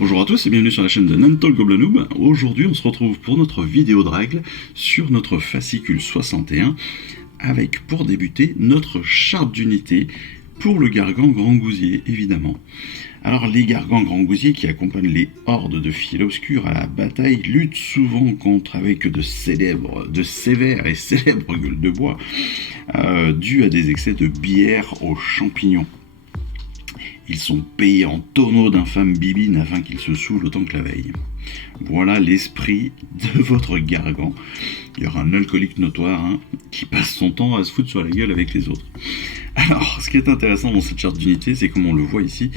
Bonjour à tous et bienvenue sur la chaîne de Nantol Goblenoob. Aujourd'hui on se retrouve pour notre vidéo de règles sur notre fascicule 61 avec pour débuter notre charte d'unité pour le Gargan Grand Gousier évidemment. Alors les Gargans Grand Gousier qui accompagnent les hordes de fil obscur à la bataille luttent souvent contre avec de sévères et célèbres gueules de bois dues à des excès de bière aux champignons. Ils sont payés en tonneaux d'infâmes bibines afin qu'ils se saoulent autant que la veille. Voilà l'esprit de votre Gargan. Il y aura un alcoolique notoire qui passe son temps à se foutre sur la gueule avec les autres. Alors, ce qui est intéressant dans cette charte d'unité, c'est comme on le voit ici,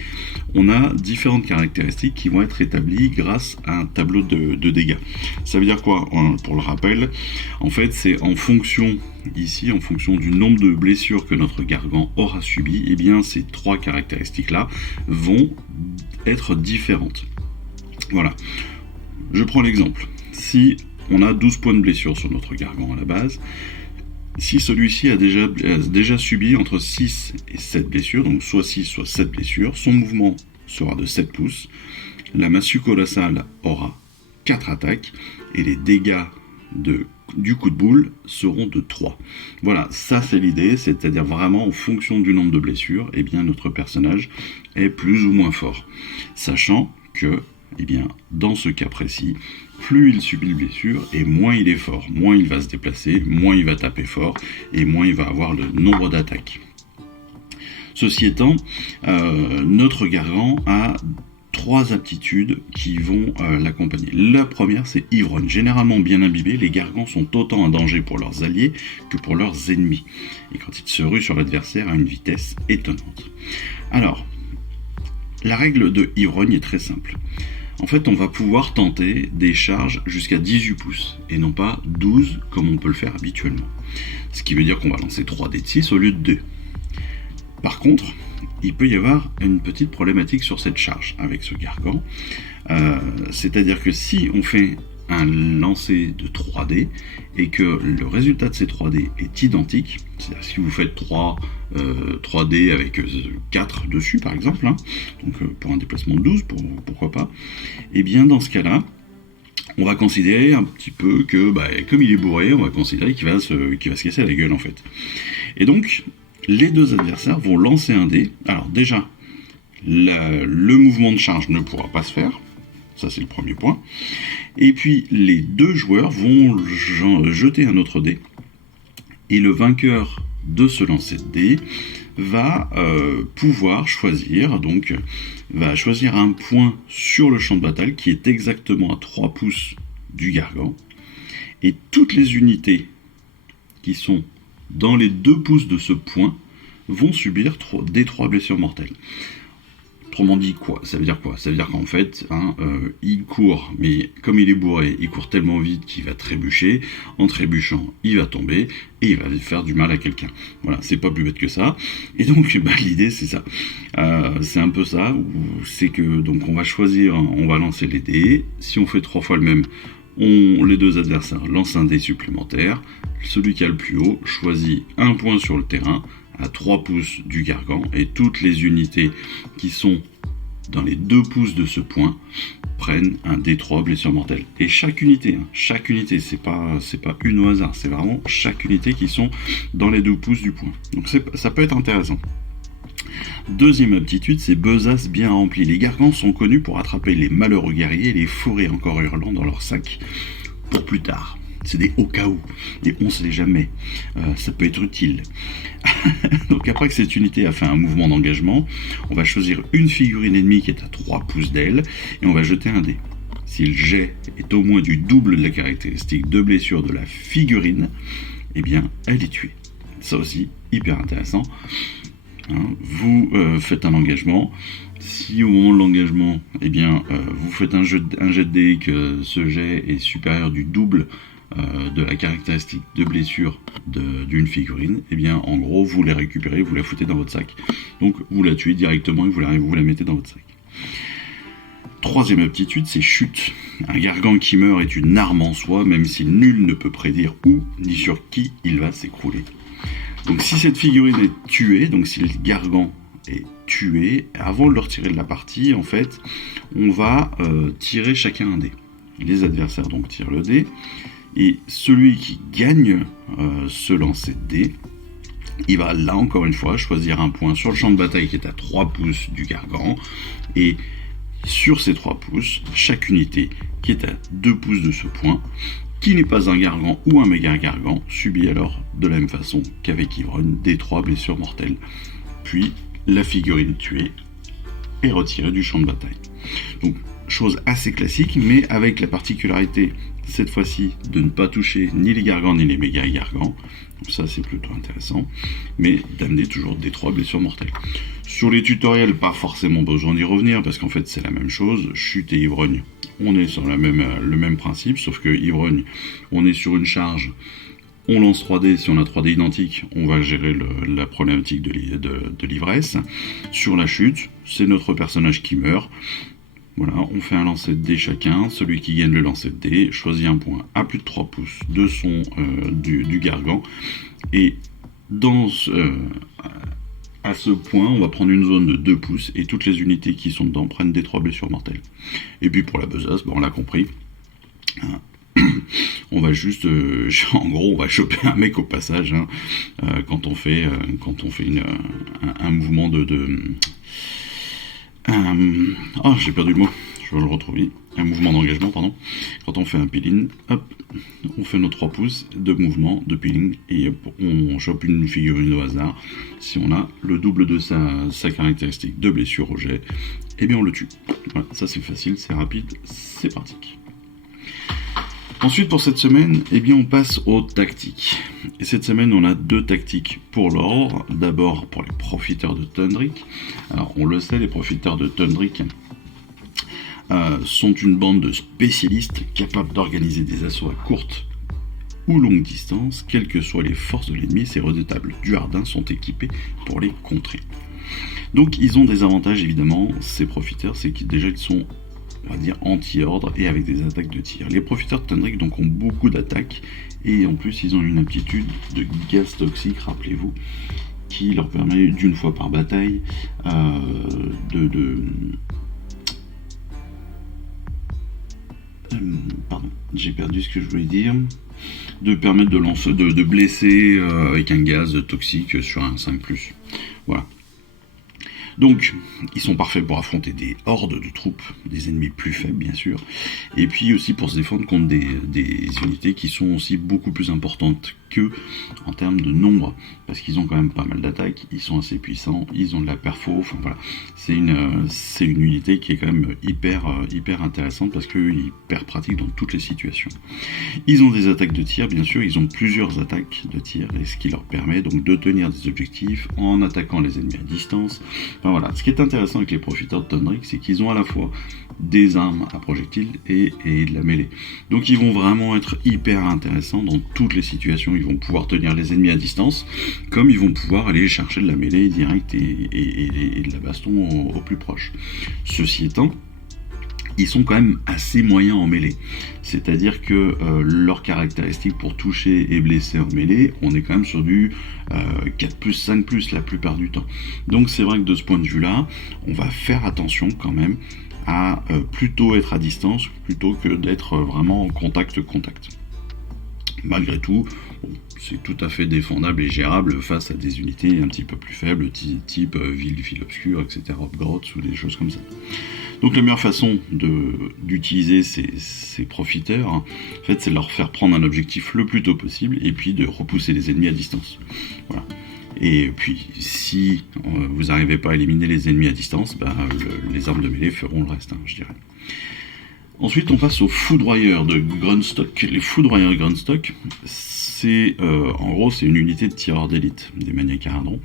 on a différentes caractéristiques qui vont être établies grâce à un tableau de dégâts. Ça veut dire quoi? Pour le rappel, en fait, c'est en fonction, ici, en fonction du nombre de blessures que notre Gargan aura subi, et bien ces trois caractéristiques-là vont être différentes. Voilà. Je prends l'exemple. Si on a 12 points de blessure sur notre Gargan à la base, si celui-ci a déjà subi entre 6 et 7 blessures, donc soit 6 soit 7 blessures, son mouvement sera de 7 pouces, la massue colossale aura 4 attaques, et les dégâts du coup de boule seront de 3. Voilà, ça c'est l'idée, c'est-à-dire vraiment en fonction du nombre de blessures, eh bien notre personnage est plus ou moins fort. Sachant que, eh bien, dans ce cas précis, plus il subit de blessures et moins il est fort. Moins il va se déplacer, moins il va taper fort et moins il va avoir le nombre d'attaques. Ceci étant, notre Gargan a 3 aptitudes qui vont l'accompagner. La première, c'est ivrogne. Généralement bien imbibés, les Gargans sont autant un danger pour leurs alliés que pour leurs ennemis. Et quand ils se ruent sur l'adversaire à une vitesse étonnante. Alors, la règle de ivrogne est très simple. En fait, on va pouvoir tenter des charges jusqu'à 18 pouces, et non pas 12 comme on peut le faire habituellement. Ce qui veut dire qu'on va lancer 3 dés de 6 au lieu de 2. Par contre, il peut y avoir une petite problématique sur cette charge avec ce Gargan. C'est-à-dire que si on fait un lancer de 3 dés et que le résultat de ces 3 dés est identique, c'est-à-dire si vous faites 3 dés avec 4 dessus par exemple, donc pour un déplacement de 12, pourquoi pas, et bien dans ce cas-là, on va considérer un petit peu que, comme il est bourré, on va considérer qu'il va se casser la gueule en fait. Et donc, les deux adversaires vont lancer un dé. Alors déjà, le mouvement de charge ne pourra pas se faire. Ça, c'est le premier point. Et puis, les deux joueurs vont jeter un autre dé. Et le vainqueur de ce lancer de dé va pouvoir choisir, donc, va choisir un point sur le champ de bataille qui est exactement à 3 pouces du Gargan. Et toutes les unités qui sont dans les 2 pouces de ce point vont subir des 3 blessures mortelles. Autrement dit, quoi? Ça veut dire quoi? Ça veut dire qu'en fait, il court, mais comme il est bourré, il court tellement vite qu'il va trébucher. En trébuchant, il va tomber et il va faire du mal à quelqu'un. Voilà, c'est pas plus bête que ça. Et donc, l'idée, c'est ça. C'est un peu ça. C'est que, donc, on va choisir, on va lancer les dés. Si on fait 3 fois le même, les deux adversaires lancent un dé supplémentaire. Celui qui a le plus haut choisit un point sur le terrain à 3 pouces du Gargan, et toutes les unités qui sont dans les 2 pouces de ce point prennent un D3 blessure mortelle. Et chaque unité, c'est pas une au hasard, c'est vraiment chaque unité qui sont dans les 2 pouces du point. Donc ça peut être intéressant. Deuxième aptitude, c'est besace bien remplie. Les Gargans sont connus pour attraper les malheureux guerriers et les fourrer encore hurlant dans leur sac pour plus tard. C'est des au cas où, et on ne sait jamais, ça peut être utile. Donc après que cette unité a fait un mouvement d'engagement, on va choisir une figurine ennemie qui est à 3 pouces d'elle, et on va jeter un dé. Si le jet est au moins du double de la caractéristique de blessure de la figurine, eh bien elle est tuée. Ça aussi, hyper intéressant. Vous faites un engagement. Si au moment de l'engagement, eh bien, vous faites un jet de dé, que ce jet est supérieur du double de la caractéristique de blessure d'une figurine, et bien en gros vous les récupérez, vous la foutez dans votre sac. Donc vous la tuez directement et vous la mettez dans votre sac. Troisième aptitude, c'est chute. Un Gargan qui meurt est une arme en soi, même si nul ne peut prédire où ni sur qui il va s'écrouler. Donc si cette figurine est tuée, donc si le Gargan est tué, avant de le retirer de la partie, en fait, on va tirer chacun un dé. Les adversaires donc tirent le dé, et celui qui gagne ce lancer de dé, il va là encore une fois choisir un point sur le champ de bataille qui est à 3 pouces du Gargan, et sur ces 3 pouces, chaque unité qui est à 2 pouces de ce point, qui n'est pas un Gargan ou un méga Gargan, subit alors de la même façon qu'avec Ivrogne des 3 blessures mortelles. Puis la figurine tuée est retirée du champ de bataille. Donc chose assez classique, mais avec la particularité cette fois-ci de ne pas toucher ni les Gargans ni les méga Gargans. Donc ça c'est plutôt intéressant, mais d'amener toujours des 3 blessures mortelles. Sur les tutoriels, pas forcément besoin d'y revenir, parce qu'en fait c'est la même chose. Chute et Ivrogne, on est sur le même principe, sauf que Ivrogne, on est sur une charge, on lance 3 dés, si on a 3 dés identiques, on va gérer la problématique de l'ivresse. Sur la chute, c'est notre personnage qui meurt. Voilà, on fait un lancer de dés chacun, celui qui gagne le lancer de dés choisit un point à plus de 3 pouces de du Gargan, et à ce point, on va prendre une zone de 2 pouces, et toutes les unités qui sont dedans prennent des 3 blessures mortelles. Et puis pour la besace, on l'a compris, on va juste, en gros, on va choper un mec au passage, hein, quand on fait un mouvement j'ai perdu le mot, je vais le retrouver. Un mouvement d'engagement, pardon. Quand on fait un peeling, hop, on fait nos 3 pouces de mouvement, de peeling, et hop, on chope une figurine au hasard. Si on a le double de sa caractéristique de blessure au jet, eh bien on le tue. Voilà, ça c'est facile, c'est rapide, c'est pratique. Ensuite, pour cette semaine, eh bien, on passe aux tactiques. Et cette semaine, on a 2 tactiques pour l'ordre. D'abord, pour les profiteurs de Thundrick. Alors, on le sait, les profiteurs de Thundrick sont une bande de spécialistes capables d'organiser des assauts à courte ou longue distance, quelles que soient les forces de l'ennemi. Ces redoutables duardins sont équipés pour les contrer. Donc, ils ont des avantages, évidemment, ces profiteurs, c'est qu'ils sont, on va dire, anti-ordre et avec des attaques de tir. Les profiteurs de Thundrick donc ont beaucoup d'attaques, et en plus ils ont une aptitude de gaz toxique, rappelez-vous, qui leur permet d'une fois par bataille pardon, j'ai perdu ce que je voulais dire, de permettre de blesser avec un gaz toxique sur un 5+. Voilà. Donc, ils sont parfaits pour affronter des hordes de troupes, des ennemis plus faibles bien sûr, et puis aussi pour se défendre contre des unités qui sont aussi beaucoup plus importantes qu'eux en termes de nombre, parce qu'ils ont quand même pas mal d'attaques, ils sont assez puissants, ils ont de la perfo, enfin voilà, c'est une unité qui est quand même hyper intéressante, parce que hyper pratique dans toutes les situations. Ils ont des attaques de tir, bien sûr, ils ont plusieurs attaques de tir, et ce qui leur permet donc de tenir des objectifs en attaquant les ennemis à distance. Enfin voilà, ce qui est intéressant avec les profiteurs de Thundrick, c'est qu'ils ont à la fois des armes à projectiles et de la mêlée. Donc ils vont vraiment être hyper intéressants dans toutes les situations. Ils vont pouvoir tenir les ennemis à distance, comme ils vont pouvoir aller chercher de la mêlée directe et de la baston au plus proche. Ceci étant, ils sont quand même assez moyens en mêlée. C'est-à-dire que leurs caractéristiques pour toucher et blesser en mêlée, on est quand même sur du 4+, 5+, la plupart du temps. Donc c'est vrai que de ce point de vue-là, on va faire attention quand même à plutôt être à distance, plutôt que d'être vraiment en contact. Malgré tout, c'est tout à fait défendable et gérable face à des unités un petit peu plus faibles, type ville obscure, etc., Hobgrots ou des choses comme ça. Donc la meilleure façon d'utiliser ces profiteurs, en fait, c'est de leur faire prendre un objectif le plus tôt possible, et puis de repousser les ennemis à distance. Voilà. Et puis, si vous n'arrivez pas à éliminer les ennemis à distance, les armes de mêlée feront le reste, hein, je dirais. Ensuite, on passe aux foudroyeurs de Grunstock. Les foudroyeurs de Grunstock, en gros, c'est une unité de tireurs d'élite, des maniaques à radron.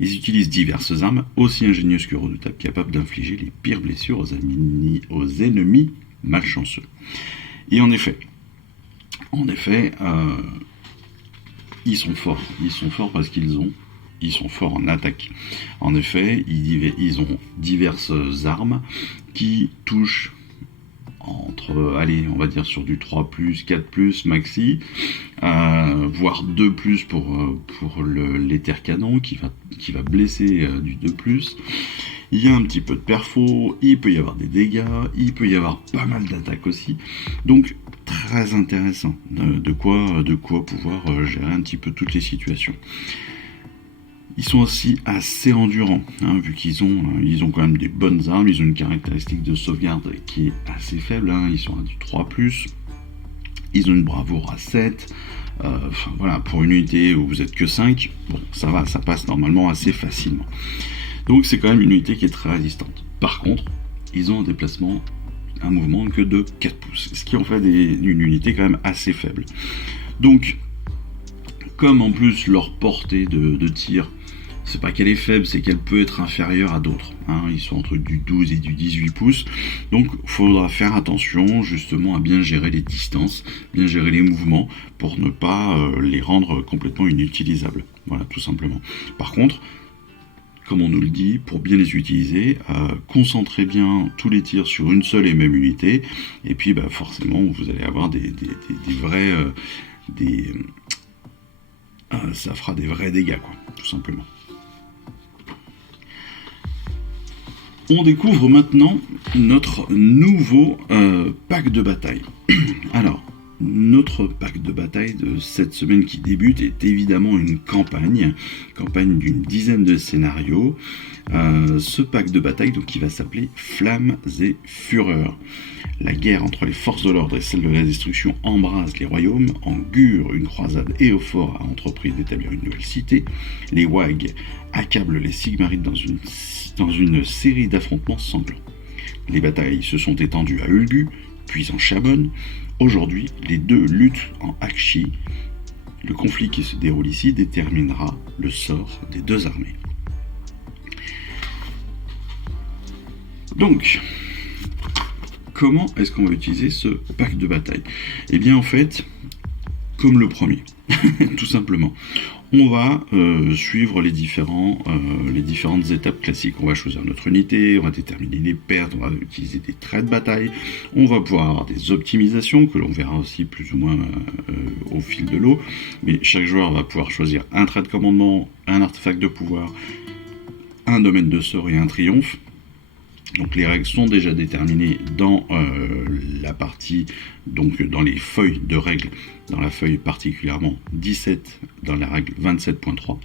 Ils utilisent diverses armes, aussi ingénieuses que redoutables, capables d'infliger les pires blessures aux ennemis malchanceux. Et en effet, ils sont forts. Ils sont forts parce ils sont forts en attaque. En effet, ils ont diverses armes qui touchent entre, allez, on va dire sur du 3+, 4+, maxi, voire 2+, pour l'éther canon qui va blesser du 2+. Il y a un petit peu de perfo, il peut y avoir des dégâts, il peut y avoir pas mal d'attaques aussi. Donc très intéressant, de quoi pouvoir gérer un petit peu toutes les situations. Ils sont aussi assez endurants, hein, vu qu'ils ont quand même des bonnes armes, ils ont une caractéristique de sauvegarde qui est assez faible, hein, ils sont à du 3+, ils ont une bravoure à 7, voilà, pour une unité où vous êtes que 5, bon, ça va, ça passe normalement assez facilement. Donc c'est quand même une unité qui est très résistante. Par contre, ils ont un mouvement que de 4 pouces, ce qui en fait une unité quand même assez faible. Donc, comme en plus leur portée de tir, c'est pas qu'elle est faible, c'est qu'elle peut être inférieure à d'autres. Hein. Ils sont entre du 12 et du 18 pouces. Donc il faudra faire attention justement à bien gérer les distances, bien gérer les mouvements pour ne pas les rendre complètement inutilisables. Voilà, tout simplement. Par contre, comme on nous le dit, pour bien les utiliser, concentrez bien tous les tirs sur une seule et même unité. Et puis forcément, vous allez avoir des vrais... ça fera des vrais dégâts, quoi, tout simplement. On découvre maintenant notre nouveau pack de bataille. Alors, notre pack de bataille de cette semaine qui débute est évidemment une campagne d'une dizaine de scénarios. Ce pack de bataille donc, qui va s'appeler Flammes et Fureurs. La guerre entre les forces de l'ordre et celles de la destruction embrase les royaumes. En Gur, une croisade Éophore a entrepris d'établir une nouvelle cité. Les Wags accablent les Sigmarites dans une série d'affrontements sanglants. Les batailles se sont étendues à Ulgu, puis en Chabon. Aujourd'hui, les deux luttent en Akshi. Le conflit qui se déroule ici déterminera le sort des deux armées. Donc, comment est-ce qu'on va utiliser ce pack de bataille? Eh bien, en fait, comme le premier, tout simplement. On va suivre les différentes étapes classiques. On va choisir notre unité, on va déterminer les pertes, on va utiliser des traits de bataille, on va pouvoir avoir des optimisations que l'on verra aussi plus ou moins au fil de l'eau. Mais chaque joueur va pouvoir choisir un trait de commandement, un artefact de pouvoir, un domaine de sort et un triomphe. Donc les règles sont déjà déterminées dans la partie, donc dans les feuilles de règles, dans la feuille particulièrement 17, dans la règle 27.3.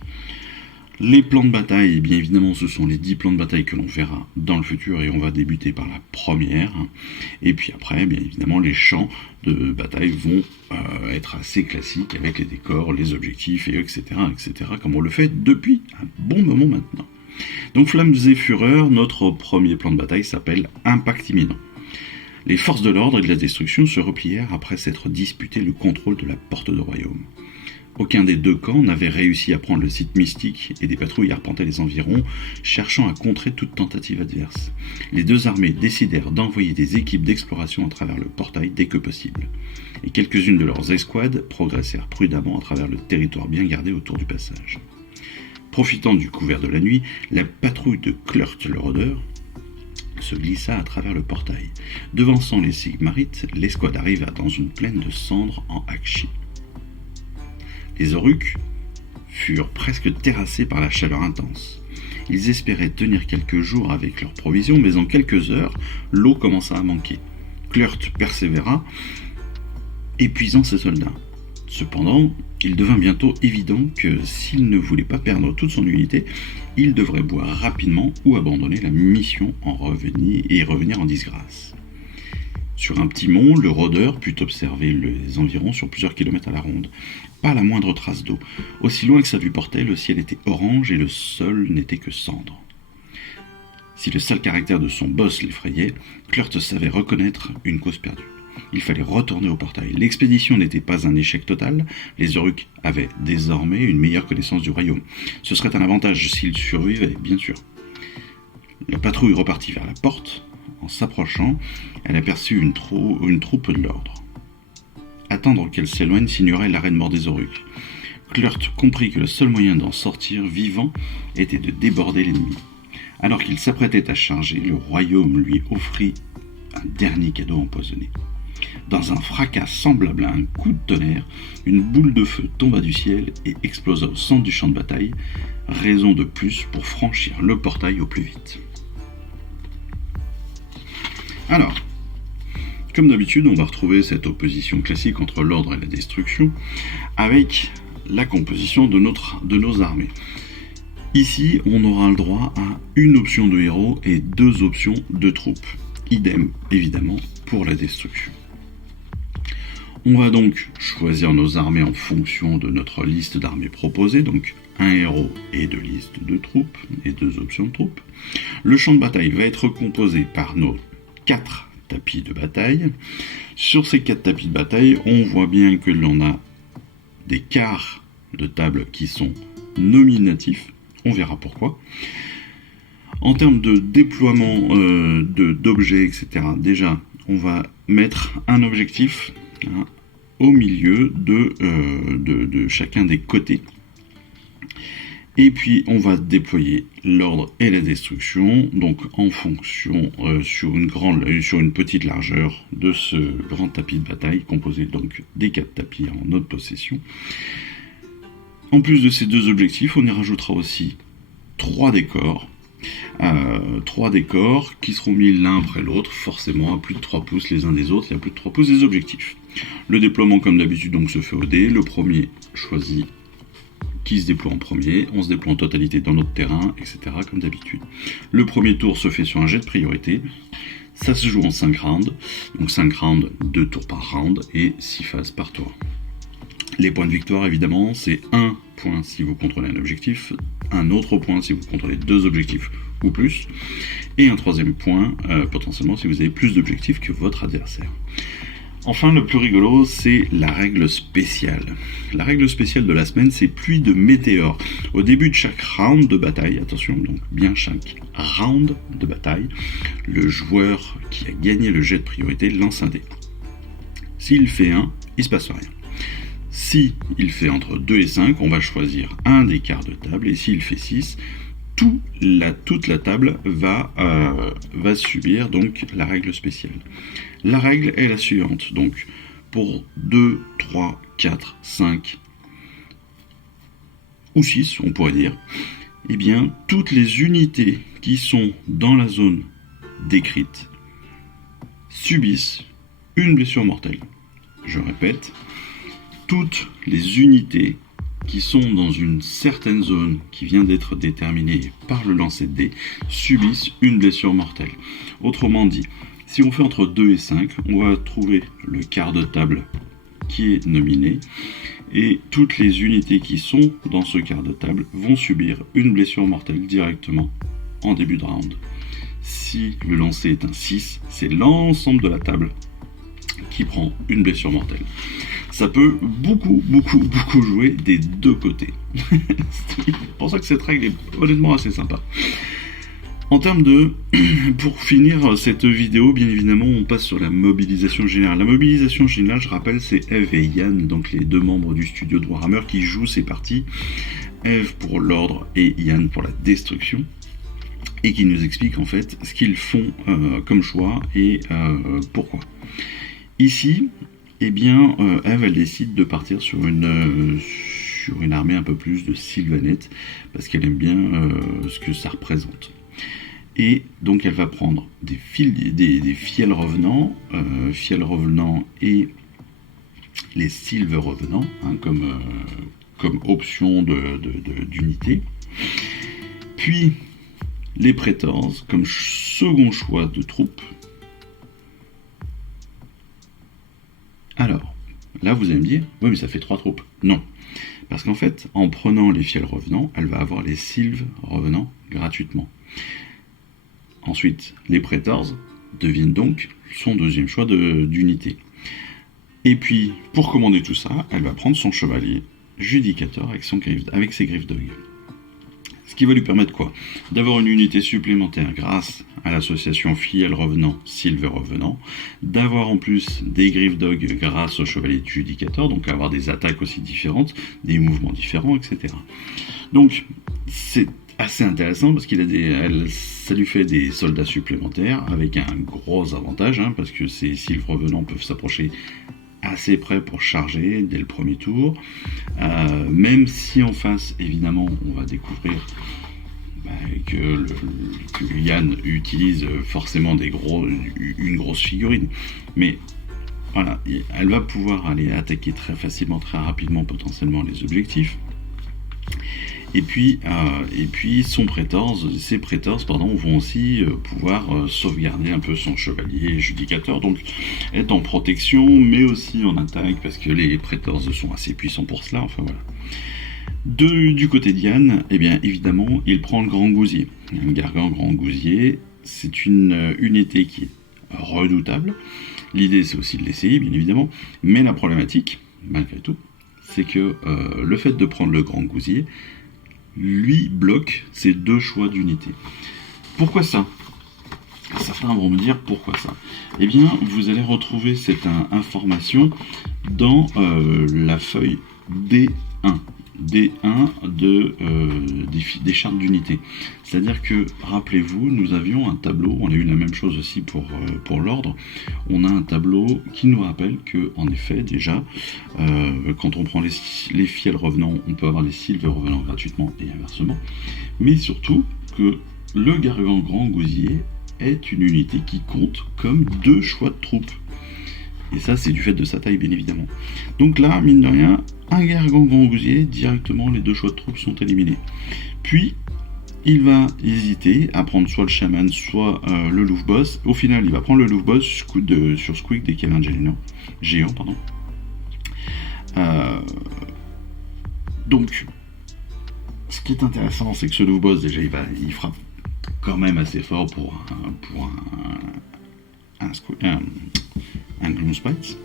Les plans de bataille, eh bien évidemment, ce sont les 10 plans de bataille que l'on verra dans le futur et on va débuter par la première. Et puis après, bien évidemment, les champs de bataille vont être assez classiques avec les décors, les objectifs, et etc., comme on le fait depuis un bon moment maintenant. Donc Flammes et Fureurs, notre premier plan de bataille s'appelle Impact imminent. Les forces de l'ordre et de la destruction se replièrent après s'être disputé le contrôle de la porte de royaume. Aucun des deux camps n'avait réussi à prendre le site mystique et des patrouilles arpentaient les environs, cherchant à contrer toute tentative adverse. Les deux armées décidèrent d'envoyer des équipes d'exploration à travers le portail dès que possible. Et quelques-unes de leurs escouades progressèrent prudemment à travers le territoire bien gardé autour du passage. Profitant du couvert de la nuit, la patrouille de Klurt le rôdeur se glissa à travers le portail. Devançant les Sigmarites, l'escouade arriva dans une plaine de cendres en Akshi. Les Oruks furent presque terrassés par la chaleur intense. Ils espéraient tenir quelques jours avec leurs provisions, mais en quelques heures, l'eau commença à manquer. Klurt persévéra, épuisant ses soldats. Cependant, il devint bientôt évident que s'il ne voulait pas perdre toute son unité, il devrait boire rapidement ou abandonner la mission et revenir en disgrâce. Sur un petit mont, le rôdeur put observer les environs sur plusieurs kilomètres à la ronde. Pas la moindre trace d'eau. Aussi loin que sa vue portait, le ciel était orange et le sol n'était que cendre. Si le sale caractère de son boss l'effrayait, Klurt savait reconnaître une cause perdue. Il fallait retourner au portail. L'expédition n'était pas un échec total. Les Oruks avaient désormais une meilleure connaissance du royaume. Ce serait un avantage s'ils survivaient, bien sûr. La patrouille repartit vers la porte. En s'approchant, elle aperçut une troupe de l'ordre. Attendre qu'elle s'éloigne signerait l'arrêt de mort des Oruks. Klurt comprit que le seul moyen d'en sortir vivant était de déborder l'ennemi. Alors qu'il s'apprêtait à charger, le royaume lui offrit un dernier cadeau empoisonné. Dans un fracas semblable à un coup de tonnerre, une boule de feu tomba du ciel et explosa au centre du champ de bataille, raison de plus pour franchir le portail au plus vite. Alors, comme d'habitude, on va retrouver cette opposition classique entre l'ordre et la destruction avec la composition de nos armées. Ici, on aura le droit à une option de héros et 2 options de troupes. Idem, évidemment, pour la destruction. On va donc choisir nos armées en fonction de notre liste d'armées proposées, donc un héros et 2 listes de troupes, et 2 options de troupes. Le champ de bataille va être composé par nos 4 tapis de bataille. Sur ces 4 tapis de bataille, on voit bien que l'on a des quarts de table qui sont nominatifs, on verra pourquoi. En termes de déploiement d'objets, etc., déjà, on va mettre un objectif au milieu de chacun des côtés. Et puis, on va déployer l'ordre et la destruction, donc en fonction sur une petite largeur de ce grand tapis de bataille, composé donc des 4 tapis en notre possession. En plus de ces 2 objectifs, on y rajoutera aussi 3 décors. 3 décors qui seront mis l'un après l'autre, forcément à plus de 3 pouces les uns des autres et à plus de 3 pouces des objectifs. Le déploiement, comme d'habitude, donc se fait au dé. Le premier choisit qui se déploie en premier, on se déploie en totalité dans notre terrain, etc. comme d'habitude. Le premier tour se fait sur un jet de priorité. Ça se joue en 5 rounds, donc 5 rounds, 2 tours par round et 6 phases par tour. Les points de victoire, évidemment, c'est 1 point si vous contrôlez un objectif, un autre point si vous contrôlez 2 objectifs ou plus, et un 3e point potentiellement si vous avez plus d'objectifs que votre adversaire. Enfin, le plus rigolo, c'est la règle spéciale. La règle spéciale de la semaine, c'est pluie de météores. Au début de chaque round de bataille, attention, donc bien chaque round de bataille, le joueur qui a gagné le jet de priorité lance un dé. S'il fait 1, il se passe rien. Si il fait entre 2 et 5, on va choisir un des quarts de table, et s'il fait 6, toute la table va subir donc la règle spéciale. La règle est la suivante, donc pour 2, 3, 4, 5 ou 6, on pourrait dire, eh bien, toutes les unités qui sont dans la zone décrite subissent une blessure mortelle. Je répète, toutes les unités qui sont dans une certaine zone qui vient d'être déterminée par le lancer de dés subissent une blessure mortelle. Autrement dit, si on fait entre 2 et 5, on va trouver le quart de table qui est nominé et toutes les unités qui sont dans ce quart de table vont subir une blessure mortelle directement en début de round. Si le lancer est un 6, c'est l'ensemble de la table qui prend une blessure mortelle. Ça peut beaucoup jouer des 2 côtés. C'est pour ça que cette règle est honnêtement assez sympa. En termes de... Pour finir cette vidéo, bien évidemment, on passe sur la mobilisation générale. La mobilisation générale, je rappelle, c'est Eve et Yann, donc les 2 membres du studio de Warhammer qui jouent ces parties. Eve pour l'ordre et Yann pour la destruction. Et qui nous expliquent en fait ce qu'ils font comme choix et pourquoi. Ici, eh bien, Eve, elle décide de partir sur une armée un peu plus de Sylvaneth, parce qu'elle aime bien ce que ça représente. Et donc, elle va prendre des fiels revenants et les Sylves revenants, hein, comme option d'unité. Puis, les Praetors, comme second choix de troupes. Alors, là vous allez me dire, oui mais ça fait 3 troupes. Non, parce qu'en fait, en prenant les fiels revenants, elle va avoir les sylves revenants gratuitement. Ensuite, les Praetors deviennent donc son 2e choix d'unité. Et puis, pour commander tout ça, elle va prendre son chevalier Judicator avec ses griffes d'œil. Ce qui va lui permettre quoi? D'avoir une unité supplémentaire grâce à l'association Fiel Revenant, Sylve Revenant, d'avoir en plus des griffes d'og grâce au chevalier Judicator, donc avoir des attaques aussi différentes, des mouvements différents, etc. Donc c'est assez intéressant parce ça lui fait des soldats supplémentaires avec un gros avantage, hein, parce que ces Sylves Revenants peuvent s'approcher assez près pour charger dès le premier tour, même si en face évidemment on va découvrir que Yann utilise forcément une grosse figurine. Mais voilà, elle va pouvoir aller attaquer très facilement, très rapidement, potentiellement les objectifs. Et puis ses prétors vont aussi pouvoir sauvegarder un peu son chevalier judicateur, donc être en protection, mais aussi en attaque, parce que les prétors sont assez puissants pour cela, enfin voilà. Du côté de Yann, eh bien évidemment, il prend le grand gousier. Le Gargan grand gousier, c'est une unité qui est redoutable. L'idée, c'est aussi de l'essayer, bien évidemment, mais la problématique, malgré tout, c'est que le fait de prendre le grand gousier lui bloque ces deux choix d'unité. Pourquoi ça ? Certains vont me dire pourquoi ça. Eh bien, vous allez retrouver cette information dans la feuille D1. D1 des chartes d'unité. C'est-à-dire que, rappelez-vous, nous avions un tableau, on a eu la même chose aussi pour l'ordre, on a un tableau qui nous rappelle que, en effet, déjà, quand on prend les fiels revenants, on peut avoir les sylves revenants gratuitement et inversement, mais surtout que le Gargan grand gousier est une unité qui compte comme deux choix de troupes. Et ça, c'est du fait de sa taille, bien évidemment. Donc là, mine de rien, un Gargan grand gousier, directement, les deux choix de troupes sont éliminés. Puis, il va hésiter à prendre soit le chaman, soit le Louvre Boss. Au final, il va prendre le Louvre Boss sur Squeak dès qu'il y a un géant. Donc, ce qui est intéressant, c'est que ce Louvre Boss, déjà, il frappe quand même assez fort pour un Gloomspite,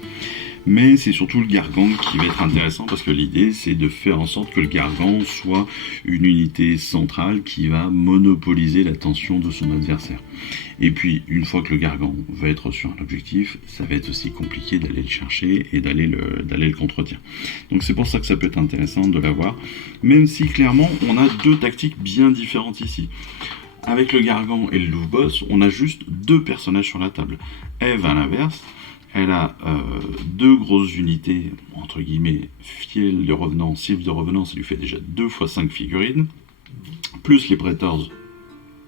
mais c'est surtout le Gargan qui va être intéressant, parce que l'idée c'est de faire en sorte que le Gargan soit une unité centrale qui va monopoliser l'attention de son adversaire. Et puis une fois que le Gargan va être sur un objectif, ça va être aussi compliqué d'aller le chercher et d'aller le contredire. Donc c'est pour ça que ça peut être intéressant de l'avoir, même si clairement on a deux tactiques bien différentes ici. Avec le Gargan et le Louvre Boss, on a juste deux personnages sur la table. Eve, à l'inverse, elle a deux grosses unités, entre guillemets, fiel de revenant, sylve de revenant, ça lui fait déjà 2 x 5 figurines, plus les prétors,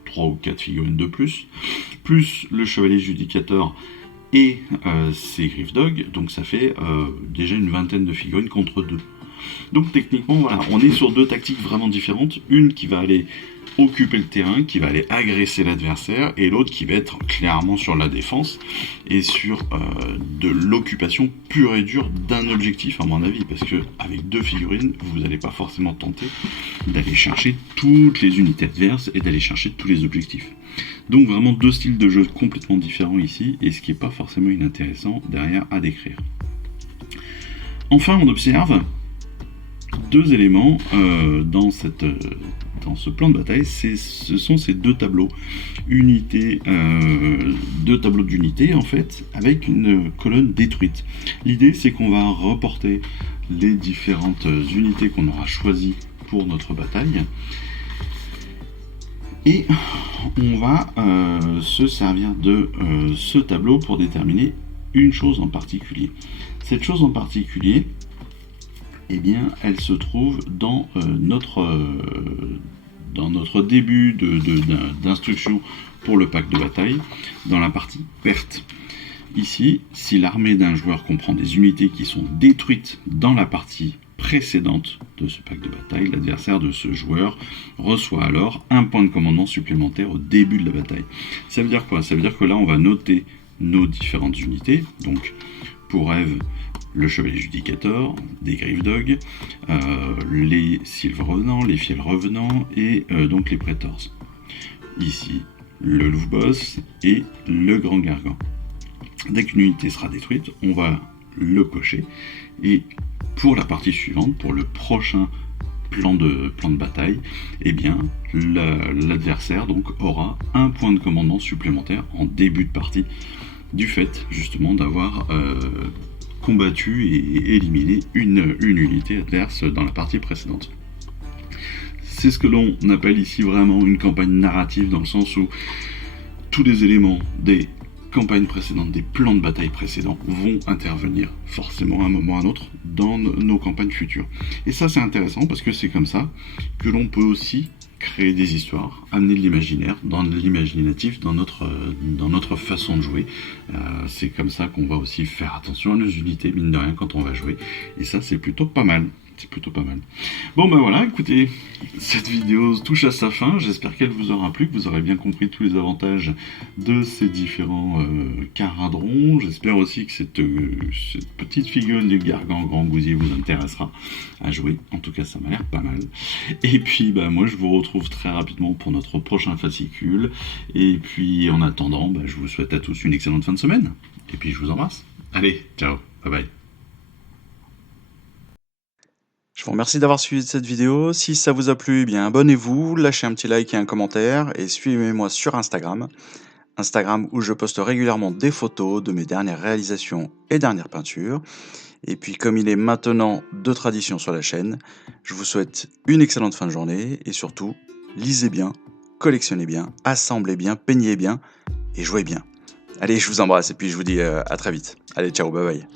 3 ou 4 figurines de plus le chevalier judicateur et ses Griffdog, donc ça fait déjà une vingtaine de figurines contre 2. Donc techniquement, voilà, on est sur deux tactiques vraiment différentes, une qui va aller occuper le terrain, qui va aller agresser l'adversaire, et l'autre qui va être clairement sur la défense et sur de l'occupation pure et dure d'un objectif, à mon avis, parce que avec deux figurines, vous n'allez pas forcément tenter d'aller chercher toutes les unités adverses et d'aller chercher tous les objectifs. Donc vraiment deux styles de jeu complètement différents ici, et ce qui n'est pas forcément inintéressant derrière à décrire. Enfin, on observe deux éléments dans ce plan de bataille, ce sont ces deux tableaux deux tableaux d'unités en fait, avec une colonne détruite. L'idée c'est qu'on va reporter les différentes unités qu'on aura choisies pour notre bataille, et on va se servir de ce tableau pour déterminer une chose en particulier. Cette chose en particulier, eh bien, elle se trouve dans notre début d'instruction pour le pack de bataille, dans la partie perte. Ici, si l'armée d'un joueur comprend des unités qui sont détruites dans la partie précédente de ce pack de bataille, l'adversaire de ce joueur reçoit alors un point de commandement supplémentaire au début de la bataille. Ça veut dire quoi ? Ça veut dire que là, on va noter nos différentes unités. Donc, pour Eve, le chevalier judicateur, des Griffdog, les sylves revenants, les fiels revenants et donc les prétors. Ici, le Louvre Boss et le grand Gargan. Dès qu'une unité sera détruite, on va le cocher, et pour la partie suivante, pour le prochain plan de bataille, eh bien l'adversaire donc aura un point de commandement supplémentaire en début de partie, du fait justement d'avoir combattu et éliminé une unité adverse dans la partie précédente. C'est ce que l'on appelle ici vraiment une campagne narrative, dans le sens où tous les éléments des campagnes précédentes, des plans de bataille précédents vont intervenir forcément à un moment ou à un autre dans nos campagnes futures. Et ça c'est intéressant, parce que c'est comme ça que l'on peut aussi créer des histoires, amener de l'imaginaire, dans l'imaginatif, dans notre façon de jouer. C'est comme ça qu'on va aussi faire attention à nos unités, mine de rien, quand on va jouer. Et ça, c'est plutôt pas mal. C'est plutôt pas mal. Bon ben voilà, écoutez, cette vidéo touche à sa fin. J'espère qu'elle vous aura plu, que vous aurez bien compris tous les avantages de ces différents caradrons. J'espère aussi que cette petite figurine du Gargan Grand Gousier vous intéressera à jouer. En tout cas, ça m'a l'air pas mal. Et puis, bah, moi, je vous retrouve très rapidement pour notre prochain fascicule. Et puis, en attendant, bah, je vous souhaite à tous une excellente fin de semaine. Et puis, je vous embrasse. Allez, ciao, bye bye. Je vous remercie d'avoir suivi cette vidéo. Si ça vous a plu, eh bien abonnez-vous, lâchez un petit like et un commentaire et suivez-moi sur Instagram. Instagram où je poste régulièrement des photos de mes dernières réalisations et dernières peintures. Et puis comme il est maintenant de tradition sur la chaîne, je vous souhaite une excellente fin de journée et surtout, lisez bien, collectionnez bien, assemblez bien, peignez bien et jouez bien. Allez, je vous embrasse et puis je vous dis à très vite. Allez, ciao, bye bye.